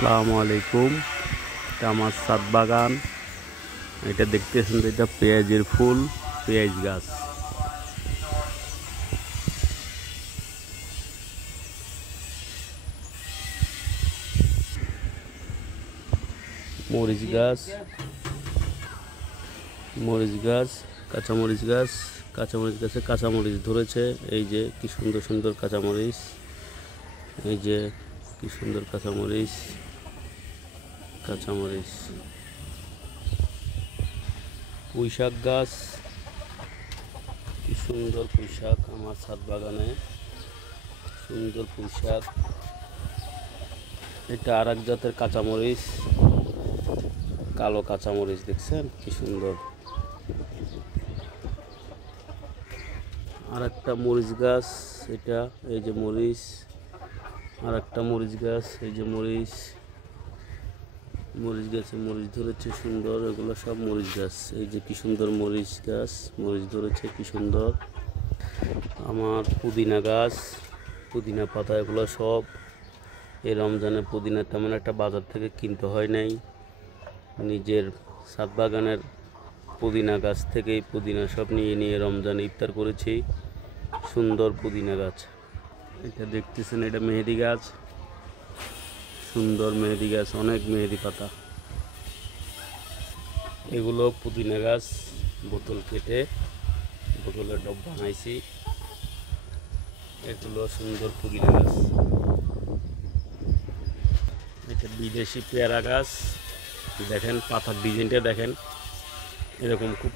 আসসালামু আলাইকুম। এটা আমার ছাদ বাগান। এটা দেখতেছেন যে এটা পেঁয়াজের ফুল, পেঁয়াজ গাছ। মরিচ গাছ, মরিচ গাছ, কাঁচামরিচ গাছ। কাঁচামরিচ গাছে কাঁচামরিচ ধরেছে। এই যে কি সুন্দর সুন্দর কাঁচামরিচ, এই যে কি সুন্দর কাঁচামরিচ, কাঁচামরিচ। পুঁই শাক গাছ, কি সুন্দর পুঁই শাক আমার ছাদ বাগানে, সুন্দর পুঁই শাক। এটা আর এক জাতের কাঁচামরিচ, কালো কাঁচামরিচ, দেখছেন কি সুন্দর। আর একটা মরিচ গাছ, এটা এই যে মরিচ। আর একটা মরিচ গাছ, এই যে মরিচ। মরিচ গাছে মরিচ ধরেছে সুন্দর, এগুলো সব মরিচ গাছ। এই যে কি সুন্দর মরিচ গাছ, মরিচ ধরেছে কি সুন্দর। আমার পুদিনা গাছ, পুদিনা পাতা, এগুলো সব এই রমজানে পুদিনা তেমন একটা বাজার থেকে কিনতে হয় নাই, নিজের ছাদ বাগানের পুদিনা গাছ থেকেই পুদিনা সব নিয়ে নিয়ে রমজানে ইফতার করেছি। সুন্দর পুদিনা গাছ। এটা দেখতেছেন, এটা মেহেদি গাছ, সুন্দর মেহেদি গাছ, অনেক মেহেদি পাতা। এগুলো পুদিনা গাছ, বোতল কেটে বোতলের ডব বানাইছি। এগুলো সুন্দর পুদিনা গাছ। এটা বিদেশি পেয়ারা গাছ, দেখেন পাতার ডিজাইনটা দেখেন, এরকম খুব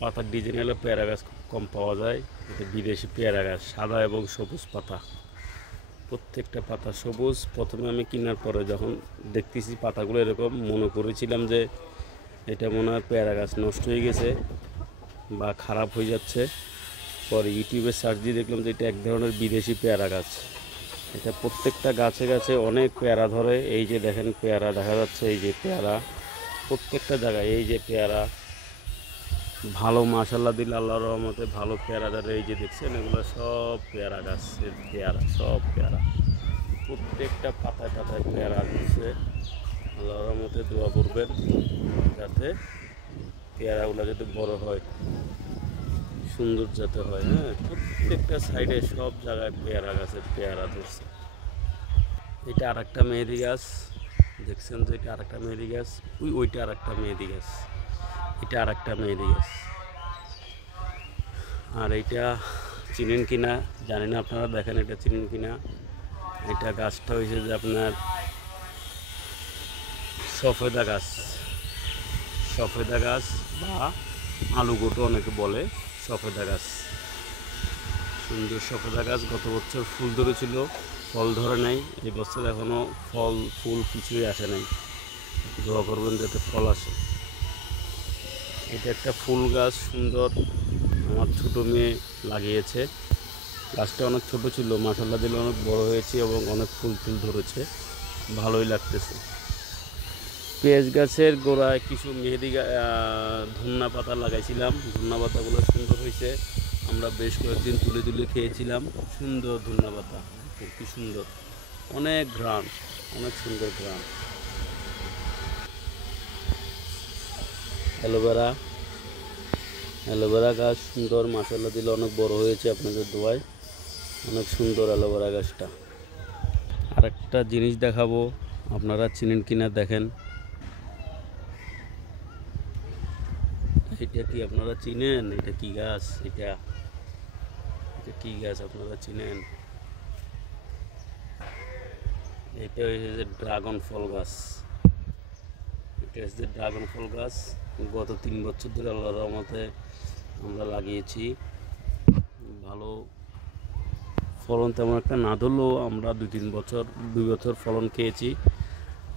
পাতার ডিজাইন হলে পেয়ারা গাছ খুব কম পাওয়া যায়। এটা বিদেশি পেয়ারা গাছ, সাদা এবং সবুজ পাতা, প্রত্যেকটা পাতা সবুজ। প্রথমে আমি কেনার পরে যখন দেখতেছি পাতাগুলো এরকম, মনে করেছিলাম যে এটা মনে হয় পেয়ারা গাছ নষ্ট হয়ে গেছে বা খারাপ হয়ে যাচ্ছে। পরে ইউটিউবে সার্চ দিয়ে দেখলাম যে এটা এক ধরনের বিদেশি পেয়ারা গাছ। এটা প্রত্যেকটা গাছে গাছে অনেক পেয়ারা ধরে। এই যে দেখেন পেয়ারা দেখা যাচ্ছে, এই যে পেয়ারা প্রত্যেকটা জায়গায়, এই যে পেয়ারা ভালো, মাশাআল্লাহ দিলে আল্লাহর রহমতে ভালো পেয়ারা ধরে। এই যে দেখছেন এগুলো সব পেয়ারা গাছের পেয়ারা, সব পেয়ারা, প্রত্যেকটা পাতায় পাতায় পেয়ারা দিচ্ছে। আল্লাহর রহমতে দোয়া করবেন যাতে পেয়ারাগুলো যাতে বড় হয়, সুন্দর যাতে হয়। হ্যাঁ, প্রত্যেকটা সাইডে সব জায়গায় পেয়ারা গাছের পেয়ারা ধরছে। এটা আর একটা মেহেদি গাছ, দেখছেন যে এটা আর একটা মেহেদি গাছ। ওইটা আর একটা মেহেদি গাছ, এটা আর একটা মেহেদি গাছ। আর এইটা চিনেন কিনা জানি না আপনারা, দেখেন এটা চিনেন কিনা। এটা গাছটা হয়েছে যে আপনার সফেদা গাছ, সফেদা গাছ বা আলু গোটো অনেকে বলে, সফেদা গাছ। সুন্দর সফেদা গাছ। গত বছর ফুল ধরেছিল, ফল ধরে নাই। এই বছর এখনও ফল ফুল কিছুই আসে নাই। দোয়া করবেন যাতে ফল আসে। এটা একটা ফুল গাছ, সুন্দর, আমার ছোটো মেয়ে লাগিয়েছে। গাছটা অনেক ছোট ছিল, মাশাআল্লাহ দিলে অনেক বড় হয়েছে এবং অনেক ফুল ফুল ধরেছে, ভালোই লাগতেছে। পেঁয়াজ গাছের গোড়ায় কিছু মেহেদি ধন্যা পাতা লাগাইছিলাম, ধন্যা পাতাগুলো সুন্দর হয়েছে। আমরা বেশ কয়েকদিন তুলে তুলে খেয়েছিলাম। সুন্দর ধন্যা পাতা, কি সুন্দর, অনেক ঘ্রাণ, অনেক সুন্দর ঘ্রাণ। অ্যালোভেরা, অ্যালোভেরা গাছ সুন্দর, মাশাআল্লাহ দিলে অনেক বড় হয়েছে আপনাদের দোয়ায়, অনেক সুন্দর অ্যালোভেরা গাছটা। আরেকটা জিনিস দেখাবো, আপনারা চিনেন কিনা দেখেন। এটা কি আপনারা চিনেন? এটা কি গাছ? এটা এটা কি গাছ আপনারা চিনেন? এটা হচ্ছে যে ড্রাগন ফল গাছ। এটা হচ্ছে ড্রাগন ফল গাছ। গত 3 বছর ধরে আল্লাহর রহমতে আমরা লাগিয়েছি। ভালো ফলন তেমন একটা না ধরলেও আমরা 2 বছর ফলন খেয়েছি।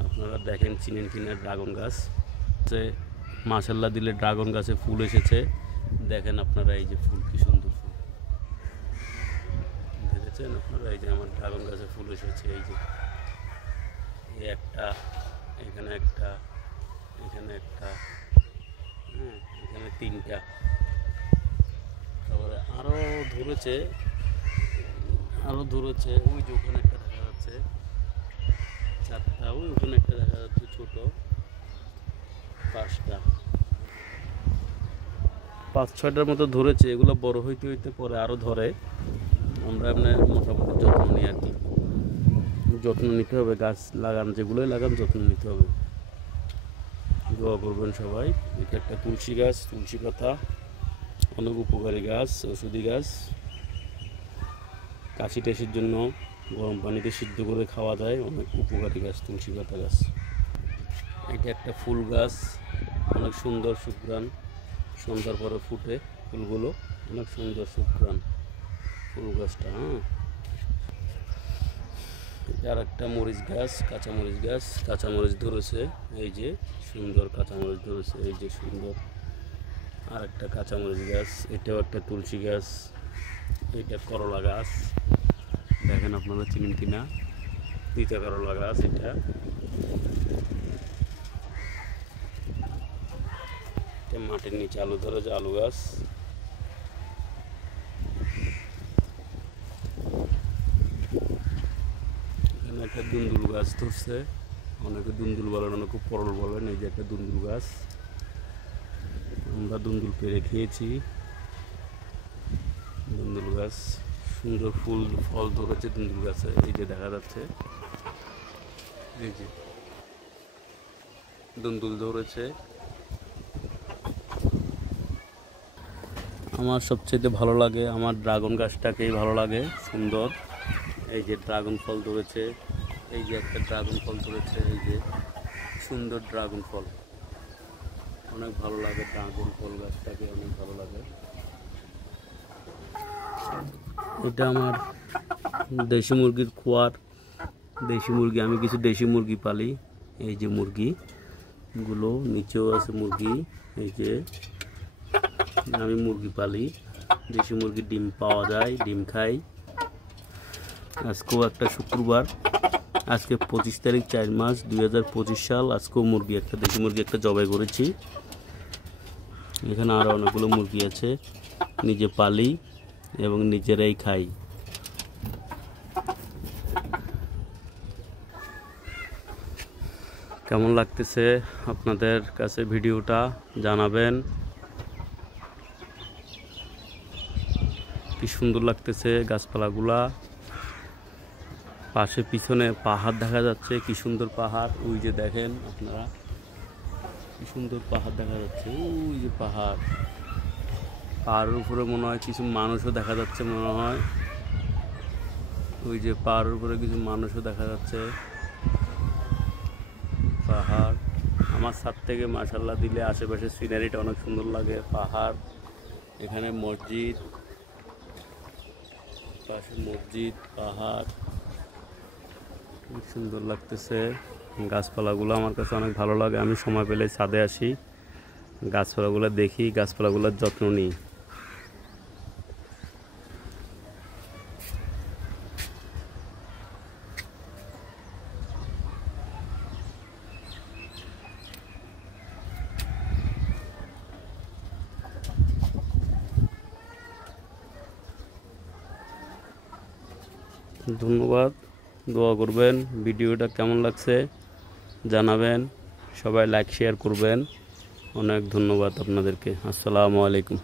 আপনারা দেখেন চিনেন কিনা ড্রাগন গাছ। মাশাআল্লাহ দিলে ড্রাগন গাছে ফুল এসেছে, দেখেন আপনারা, এই যে ফুল, কি সুন্দর ফুল দেখেছেন আপনারা। এই যে আমার ড্রাগন গাছে ফুল এসেছে, এই যে একটা, এখানে একটা, এখানে একটা, হ্যাঁ, এখানে 3টা। তারপরে আরও ধরেছে, আরও ধরেছে, ওই যে ওখানে একটা দেখা যাচ্ছে, 4টা। গাছটা, ওই ওখানে একটা দেখা যাচ্ছে ছোট, 5-6টার মতো ধরেছে। এগুলো বড় হইতে হইতে পরে আরও ধরে। আমরা এমনি মোটামুটি যত্ন নিই আর কি। যত্ন নিতে হবে, গাছ লাগান যেগুলোই লাগান যত্ন নিতে হবে। দোয়া করবেন সবাই। এটা একটা তুলসী গাছ, তুলসী পাতা অনেক উপকারী গাছ, ওষুধি গাছ। কাশি টাশির জন্য গরম পানিতে সিদ্ধ করে খাওয়া যায়, অনেক উপকারী গাছ তুলসী পাতা গাছ। এটা একটা ফুল গাছ, অনেক সুন্দর সুঘ্রাণ, সন্ধ্যার পরে ফুটে ফুলগুলো, অনেক সুন্দর সুঘ্রাণ ফুল গাছটা। এটা আর একটা মরিচ গাছ, কাঁচামরিচ গাছ, কাঁচামরিচ ধরেছে, এই যে সুন্দর কাঁচামরিচ ধরেছে, এই যে সুন্দর। আর একটা কাঁচামরিচ গাছ, এটাও একটা তুলসী গাছ। এটা করলা গাছ, দেখেন আপনারা চিনেন কিনা, তিতা করলা গাছ। এটা মাটির নিচে আলু ধরেছে, আলু গাছ। এখানে একটা দুন্দুল গাছ ধরছে, অনেকে দুন্দুল বলেন, অনেকে পরল বলেন। এই যে একটা দুন্দুল গাছ, আমরা দুন্দুল পেরে খেয়েছি। দুন্দুল গাছ সুন্দর ফুল ফল ধরেছে দুন্দুল গাছে, এই যে দেখা যাচ্ছে, এই যে দুন্দুল ধরেছে। আমার সবচেয়ে ভালো লাগে, আমার ড্রাগন গাছটাকেই ভালো লাগে, সুন্দর। এই যে ড্রাগন ফল ধরেছে, এই যে একটা ড্রাগন ফল ধরেছে, এই যে সুন্দর ড্রাগন ফল, অনেক ভালো লাগে। ড্রাগন ফল গাছটাকে অনেক ভালো লাগে। এটা আমার দেশি মুরগির খোয়ার, দেশি মুরগি, আমি কিছু দেশি মুরগি পালি। এই যে মুরগিগুলো, নিচেও আছে মুরগি। এই যে আমি মুরগি পালি, দেশি মুরগির ডিম পাওয়া যায়, ডিম খাই। আজকেও একটা শুক্রবার, আজকে 25 তারিখ 4 মাস 2025 সাল। আজকেও মুরগি একটা, দেশি মুরগি একটা জবাই করেছি। এখানে আরও অনেকগুলো মুরগি আছে, নিজে পালি এবং নিজেরাই খাই। কেমন লাগতেছে আপনাদের কাছে ভিডিওটা জানাবেন। কি সুন্দর লাগতেছে গাছপালাগুলা। পাশে পিছনে পাহাড় দেখা যাচ্ছে, কি সুন্দর পাহাড়। ওই যে দেখেন আপনারা, কি সুন্দর পাহাড় দেখা যাচ্ছে, ওই যে পাহাড়। পাহাড়ের উপরে মনে হয় কিছু মানুষও দেখা যাচ্ছে, মনে হয় ওই যে পাহাড়ের উপরে কিছু মানুষও দেখা যাচ্ছে। পাহাড় আমার ছাদ থেকে মাশাআল্লাহ দিলে আশেপাশের সিনারিটা অনেক সুন্দর লাগে। পাহাড়, এখানে মসজিদ, পাশে মসজিদ, পাহাড়, খুব সুন্দর লাগতেছে। গাছপালাগুলো আমার কাছে অনেক ভালো লাগে। আমি সময় পেলে ছাদে আসি, গাছপালাগুলো দেখি, গাছপালাগুলোর যত্ন নিই। ধন্যবাদ, দোয়া করবেন। ভিডিওটা কেমন লাগছে জানাবেন, সবাই লাইক শেয়ার করবেন। অনেক ধন্যবাদ আপনাদেরকে। আসসালামু আলাইকুম।